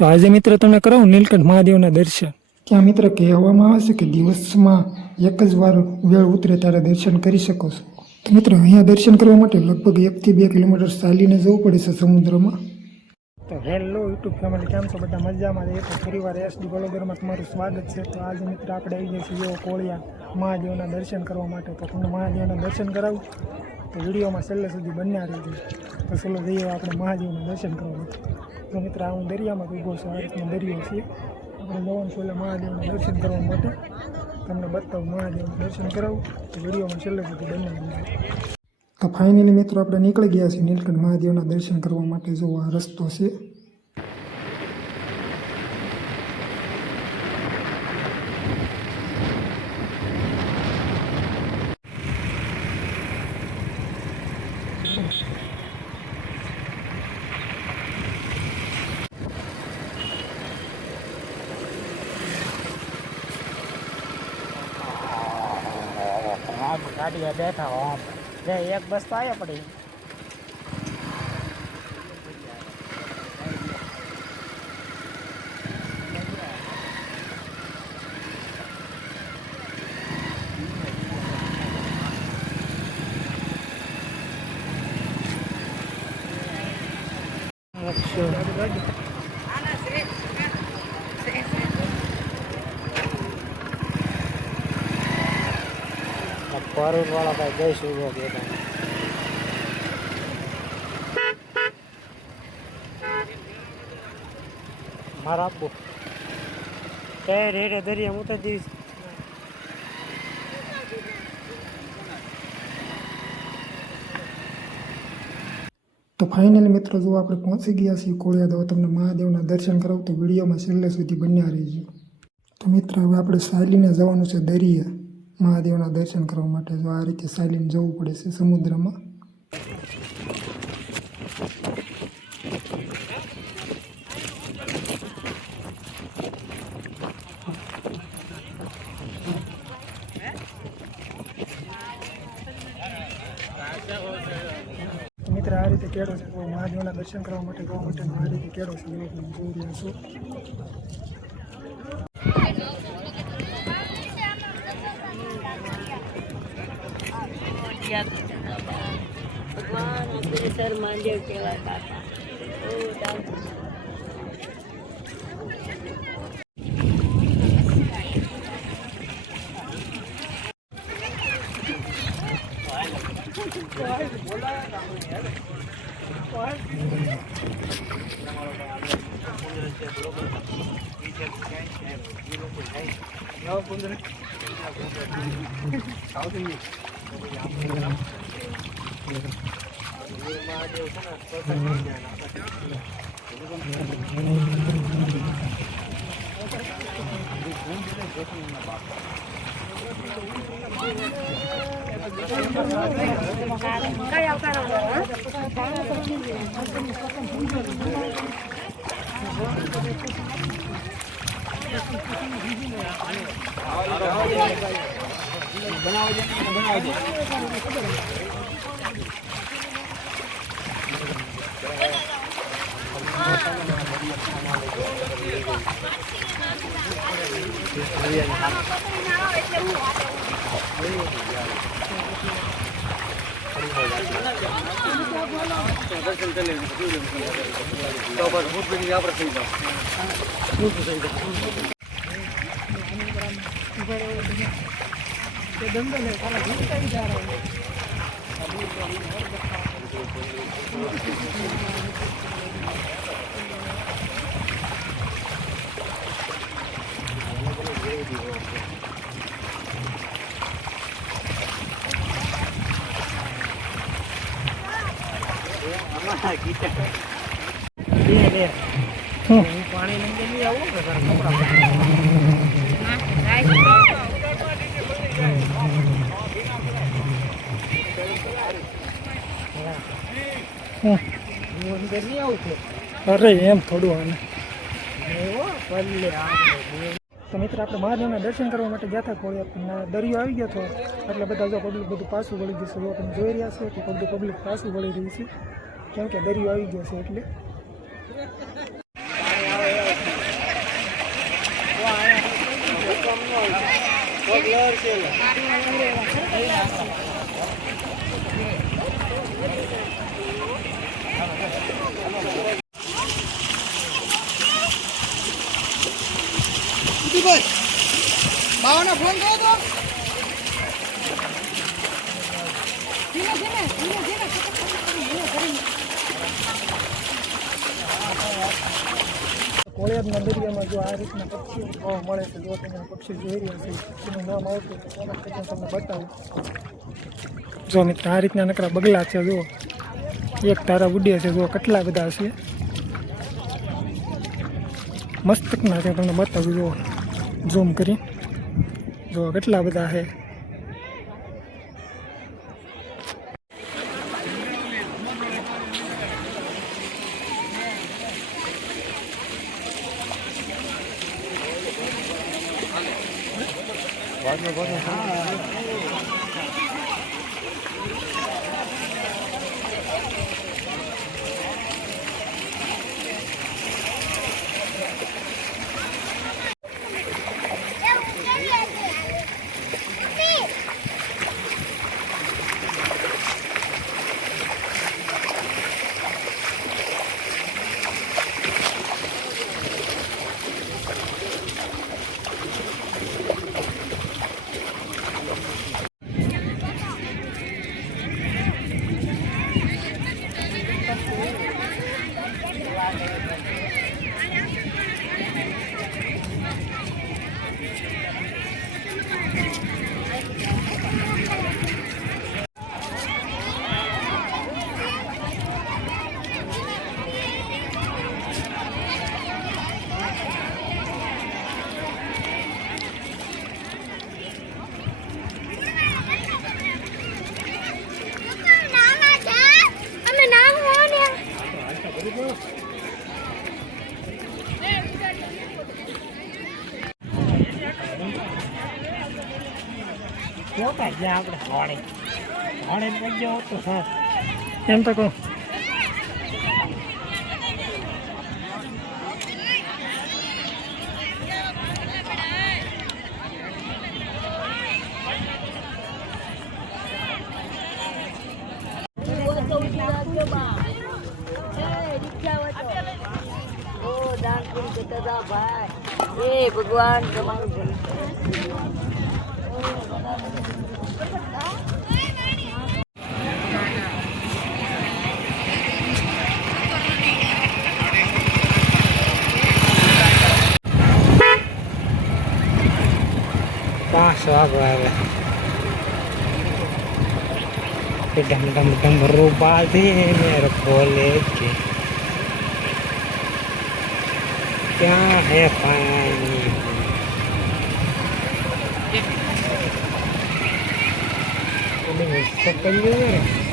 તો આજે મિત્ર તમને કરાવું નીલકંઠ મહાદેવના દર્શન. ત્યાં મિત્ર કહેવામાં આવે છે કે દિવસમાં એક જ વાર વેળ ઉતરે ત્યારે દર્શન કરી શકો છો. તો મિત્ર અહીંયા દર્શન કરવા માટે લગભગ 1 થી 2 કિલોમીટર ચાલીને જવું પડે છે સમુદ્રમાં. તો હેલો યુટ્યુબ ફેમિલી, કેમ છો બધા? મજામાં છે. તો ફરીવાર એસડી બ્લોગરમાં તમારું સ્વાગત છે. તો આજે મિત્ર આપણે આવી ગયા છીએ કોળિયા મહાદેવના દર્શન કરવા માટે. તો તમને મહાદેવના દર્શન કરાવું તો વિડીયોમાં છેલ્લે સુધી બન્યા રહેજો. તો ચલો જઈએ આપણે મહાદેવના દર્શન કરવા માટે. તો મિત્ર હું દરિયામાં ઊભો છું. આ રીતનો દરિયો છે. આપણે જવાનું છે એટલે મહાદેવના દર્શન કરવા માટે. તમને બતાવું મહાદેવના દર્શન કરાવું તો વિડીયોમાં છેલ્લે સુધી બન્યા રહેજો. તો ફાઇનલી મિત્રો આપણે નીકળી ગયા છીએ નીલકંઠ મહાદેવના દર્શન કરવા માટે. જો આ રસ્તો છે. ગાડી બેઠા હો એક બસ તો આવ્યા પડી. પરુણ વાળા ભાઈ જઈ સુધો ગયા મારા આપવું તે રેડે દરિયા હું તો જઈશ. તો ફાઇનલી મિત્રો જો આપણે પહોંચી ગયા છીએ કોળિયા. તો તમને મહાદેવના દર્શન કરાવું તો વિડીયોમાં છેલ્લે સુધી બન્યા રહેજો. તો મિત્ર હવે આપણે ચાલીને જવાનું છે દરિયા મહાદેવના દર્શન કરવા માટે. જો આ રીતે ચાલીને જવું પડે છે સમુદ્રમાં. મિત્ર આ રીતે કેળો છે. મહાદેવના દર્શન કરવા માટે જવા માટે આ રીતે કેળો છે. જોઈ રહ્યા છો. ભગવાન અગ્રેસર મહાદેવ કેવા કાકા. પાણી લઈને નહીં આવું કે કપડા અંદર નહીં આવું છે. અરે એમ થોડું હાલે. તો મિત્ર આપણે મહાદેવના દર્શન કરવા માટે ગયા હતા કોળિયા. દરિયો આવી ગયો હતો એટલે બધા જો પબ્લિક બધું પાછું વળી ગયું છે. જો તમે જોઈ રહ્યા છો કે બધું પબ્લિક પાછું વળી રહી છે કેમ કે દરિયો આવી ગયો છે એટલે. બાવાના ફોન કરો તો કોળિયાદના દરિયામાં જો આ રીતના પક્ષીઓ જોવા મળે છે. જો તમે પક્ષી જોઈ રહ્યા છે પક્ષીનું નામ આવતું તો કોમેન્ટ કરીને તમને બતાવું. જો મિત્ર આ રીતના નકરા બગલા છે. જો એક તારા ઉડે છે. જો કેટલા બધા છે. મસ્તકના છે. તમને બતાવું. જો ઝૂમ કરી જો કેટલા બધા છે. એમ તો કહું ભગવાન તમારું डम रूबा दे मेरे कॉलेज के क्या है पानी सकल